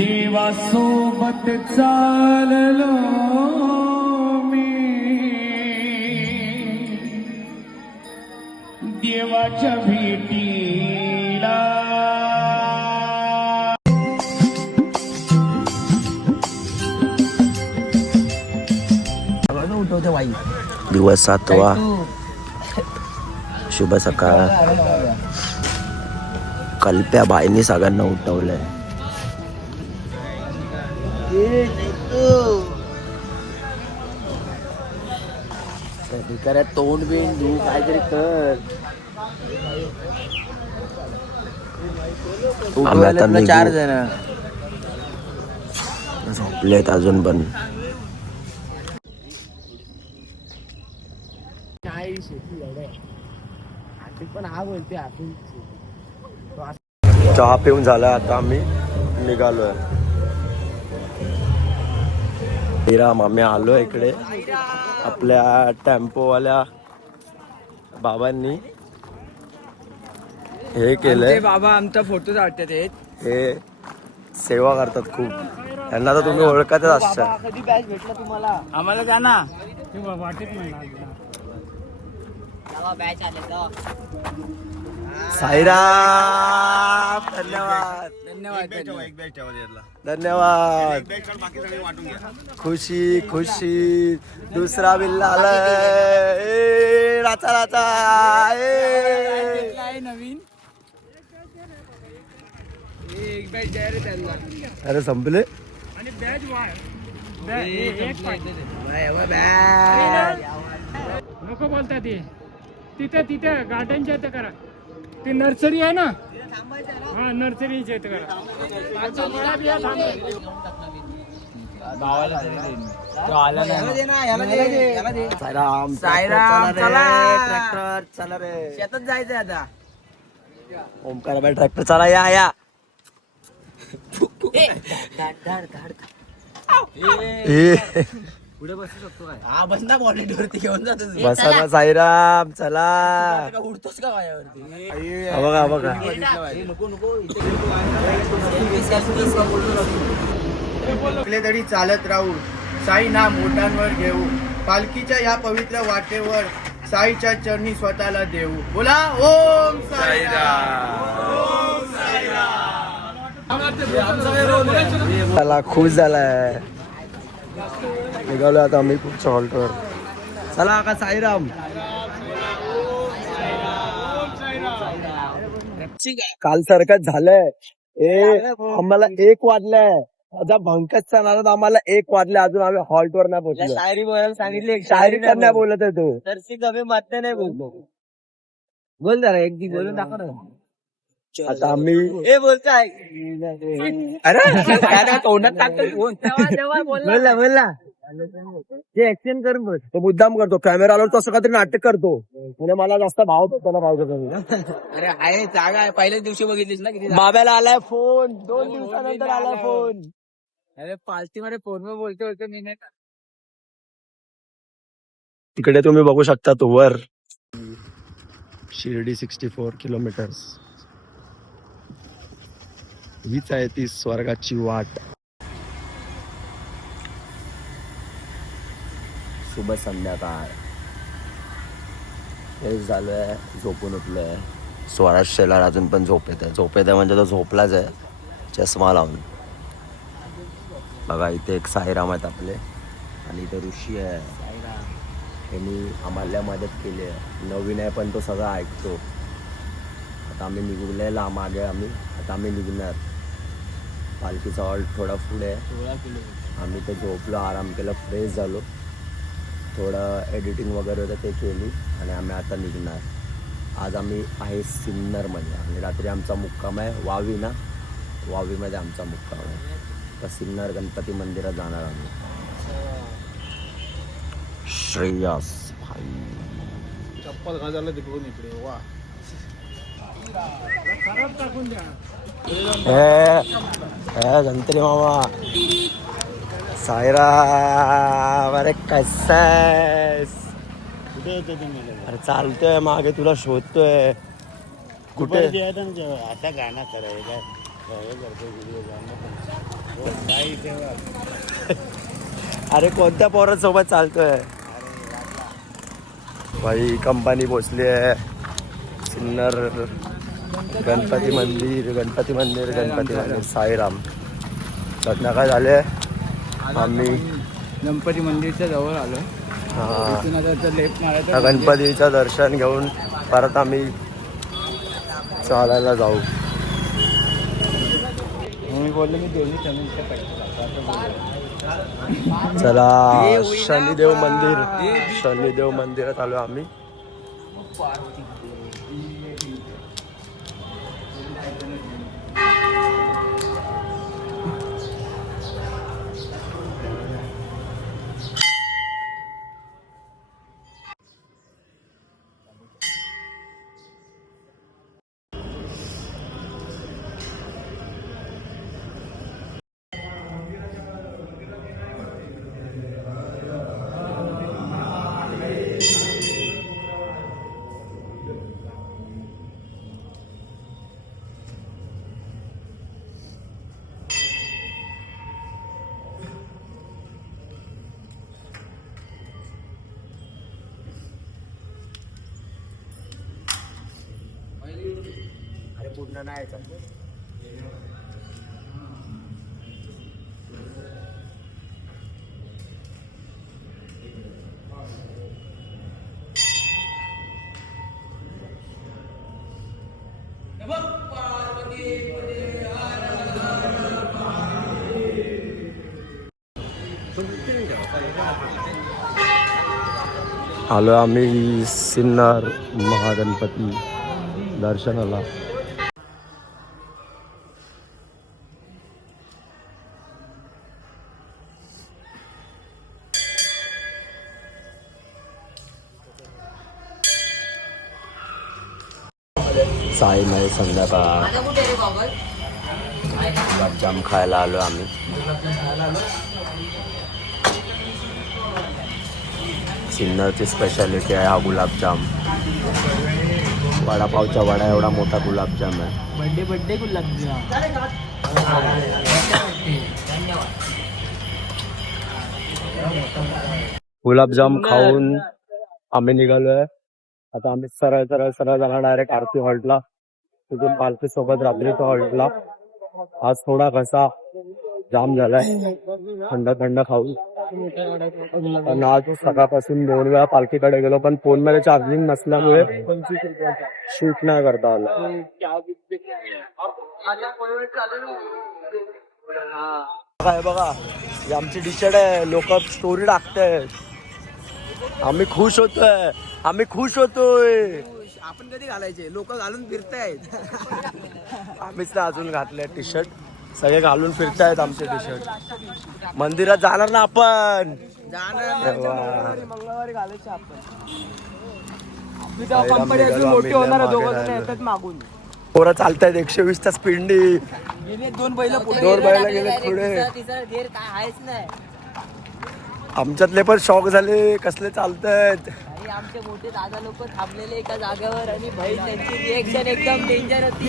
देवासोबत चाललो मी, देवाच्या भेटीला. दिवस 7वा, शुभ सकाळ. कल्प्या बाईंनी सगळ्यांना उठवलंय. तोंड बिंड तू काहीतरी कर. आम्ही आता 4 जण झोपलेत अजून पण. चहा पिऊन झाला, आता आम्ही निघालोय. आम्ही आलो इकडे. आपल्या टेम्पोवाल्या बाबांनी हे केलंय. बाबा आमचा फोटो काढतात. हे सेवा करतात खूप. यांना तर तुम्ही ओळखतच असता. कधी बॅच भेटला तुम्हाला? आम्हाला जा ना. साईराम, धन्यवाद धन्यवाद. खुशी खुशी दुसरा बिल्ला आलाय. राचा राचा नवीन अरे संपले. नको बोलता ते. तिथे गार्डनच्या इथं करा. ती नर्सरी आहे ना, हा नर्सरीच्या इथं करा. साईराम साईराम, चला. ट्रॅक्टर चला रे. शेतात जायचंय आता. ओमकार बाई ट्रॅक्टर चला. या पुढे बसू शकतो काय? हा बस ना, बॉलेट वरती घेऊन जातो. बसा ना. साईराम चला. उडतोस का माझ्यावरती? बघा बघा. नको तरी चालत राहू, साई नाम ओठांवर घेऊ. पालखीच्या या पवित्र वाटेवर साईच्या चरणी स्वतःला देऊ. बोला ओम त्याला खुश झालाय. निघालो आता आम्ही पुढच्या हॉल्टवर. चला का साईराम. काल सारखंच झालंय. आम्हाला 1 वाजलाय. आता भंकसचा नादात आम्हाला 1 वाजले. अजून आम्ही हॉल्टवर नाही पोहोचलो. शायरी बोलायला सांगितली. शायरी पण नाही बोलत आहे तू. तर कमी मात्र नाही बोलतो. बोल जरा एक दी बोलून दाखव ना. आता आम्ही हे बोलताय. अरे तोंडात टाकतो. बोलला बोलला ते ऍक्शन करून बोल. तो मुद्दाम करतो. कॅमेरा आलो तसं काहीतरी नाटक करतो. म्हणजे मला जास्त भाव त्याला भाव देतो. अरे आहे जागा आहे. पहिल्याच दिवशी बघितलीस ना किती. बाब्याला आलाय फोन. 2 दिवसानंतर आलाय फोन. अरे पालतीमध्ये फोनवर बोलते बोलते मी नाही. तिकडे तुम्ही बघू शकता तो वर शिर्डी 64 किलोमीटर. हीच आहे ती स्वर्गाची वाट. शुभ संध्याकाळ. हे झालंय. झोपून उठलोय. स्वराज शेलार अजून पण झोप येते म्हणजे तो झोपलाच आहे चष्मा लावून. बघा इथे एक साईराम आहेत आपले. आणि इथे ऋषी आहे. त्यांनी आम्हाला मदत केली आहे. नवीन आहे पण तो सगळं ऐकतो. आता आम्ही निघलेला मागे. आता आम्ही निघणार. पालखीचा हॉल्ट थोडा पुढे आहे. 16 किलो. आम्ही ते झोपलो, आराम केला, फ्रेश झालो. थोडं एडिटिंग वगैरे होतं ते केली आणि आम्ही आता निघणार. आज आम्ही आहे सिन्नरमध्ये आणि रात्री आमचा मुक्काम आहे वावी ना. वावीमध्ये आमचा मुक्काम आहे. तर सिन्नर गणपती मंदिरात जाणार आम्ही. श्रेयस भाई चप्पल घालायला तिकडून इकडे. वा टाकून द्या. गणपती मामा. साईराम. अरे कसायस. अरे चालतोय मागे तुला शोधतोय. कुठे आता गाणं करायला अरे कोणत्या पोरासोबत चालतोय भाई. कंपनी पोचली आहे. सिन्नर गणपती मंदिर साईराम. संध्याकाळ झाले. आम्ही गणपती मंदिरच्या जवळ आलो. लेफ्ट मारायचं. गणपतीचं दर्शन घेऊन परत आम्ही चालायला जाऊ. मी बोललो मी दोन्ही चॅनलच्या चला शनिदेव मंदिरात आलो आम्ही. पूर्ण नाही का आलो आम्ही सिन्नर महागणपती दर्शनाला. साई मध्ये संध्याकाळ गुलाबजाम खायला आलो आम्ही. सिन्नरची स्पेशालिटी आहे हा गुलाबजाम. वडापावच्या वडा एवढा मोठा गुलाबजाम आहे. बर्थडे गुलाबजाम. गुलाबजाम खाऊन आम्ही निघालोय. आता आम्ही सरळ जाणार डायरेक्ट आरती हॉल्टला. तिथून पालखी सोबत रात्रीच्या हॉल्टला. आज थोडा कसा जाम झालाय. थंड खाऊन. आणि आज सकाळपासून 2 वेळा पालखीकडे गेलो पण फोन मध्ये चार्जिंग नसल्यामुळे शूट नाही करता आलं. काय बघा ही आमची टी शर्ट आहे. लोक स्टोरी टाकतायत. आम्ही खुश होतोय. आपण कधी घालायचे. लोक घालून फिरतायत. आम्हीच ना अजून घातले टी शर्ट. सगळे घालून फिरतायत आमचे टी शर्ट. मंदिरात जाणार ना आपण. मंगळवारी घालायचे आपण. कंपनी अजून मोठी होणार. दोघं येतात मागून. पोरं चालतायत 120च्या स्पीडनी. 2 बैल गेले पुढे. आमच्यातले पण शॉक झाले. कसले चालतायत. आमचे मोठे दादा लोक थांबलेले एका जागेवर आणि भाई त्यांची रिएक्शन एकदम डेंजर होती.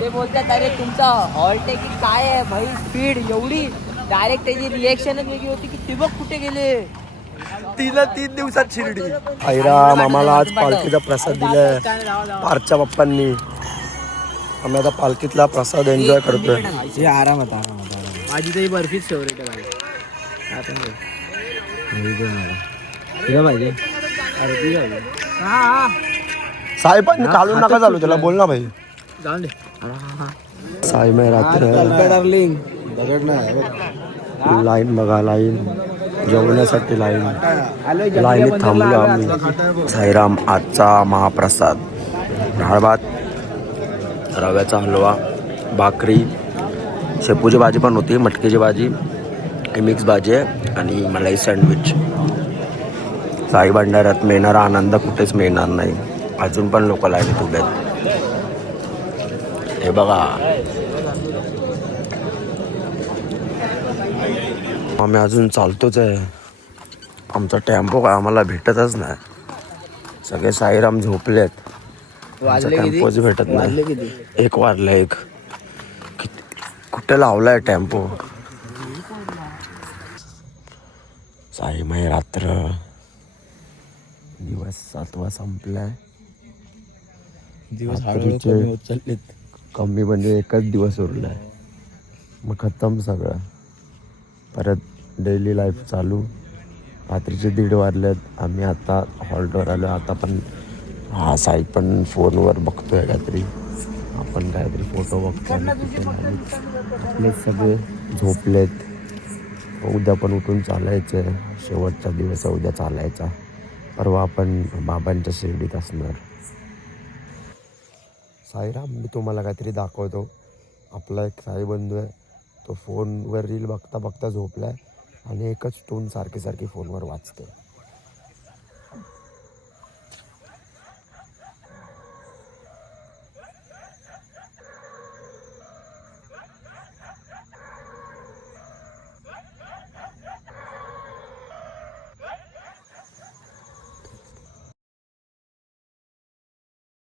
ते बोलतात अरे तुमचा हॉल्ट की काय आहे भाई स्पीड एवढी. डायरेक्ट त्याची रिएक्शनच वेगळी होती की ती बघ कुठे गेले. 3 दिवसात शिर्डी. आईराम आम्हाला आज पालखीचा प्रसाद दिलाय पारच्या बाप्पांनी. आम्ही आता पालखीतला प्रसाद एन्जॉय करतोय. आरामात. माझी तरी बर्फीच फेवरेट आहे भाई. पाहिजे साई पण काढून नका चालू त्याला बोल ना भाई. जाऊन दे. साई मै रात्री डार्लिंग. लाईन बघा. लाईन जेवण्यासाठी लाईनीत थांबलो आम्ही. साईराम आजचा महाप्रसाद डाळ भात, रव्याचा हलवा, भाकरी, शेपूची भाजी पण होती, मटकीची भाजी, मिक्स भाजी आणि मलाई सँडविच. साई भंडाऱ्यात मिळणारा आनंद कुठेच मिळणार नाही. अजून पण लोक लाईनीत उभे आहेत. हे बघा आम्ही अजून चालतोच आहे. आमचा टेम्पो काय आम्हाला भेटतच नाही. सगळे साईराम झोपलेत. टेम्पोच भेटत नाही. 1 वाजला. कुठे कुठे लावलाय टेम्पो. साईमय रात्र, दिवस 7वा संपलाय. दिवस हळूहळू कमी होत चाललेत. कमी म्हणजे एकच दिवस उरलाय, मग खतम सगळं. परत डेली लाईफ चालू. रात्रीचे 1:30 वाजलेत. आम्ही आता हॉल्टवर आलो. आता पण हा साई पण फोनवर बघतोय काहीतरी, आपण काहीतरी फोटो बघतोय. आपले सगळे झोपलेत. उद्या पण उठून चालायचं. शेवटचा दिवस उद्या चालायचा. परवा आपण बाबांच्या शिर्डीत असणार. साईराम, मी तुम्हाला काहीतरी दाखवतो. आपला एक साई बंधू आहे, तो फोनवर रील बघता बघता झोपलाय आणि एकच टोन सारखी फोनवर वाचतो.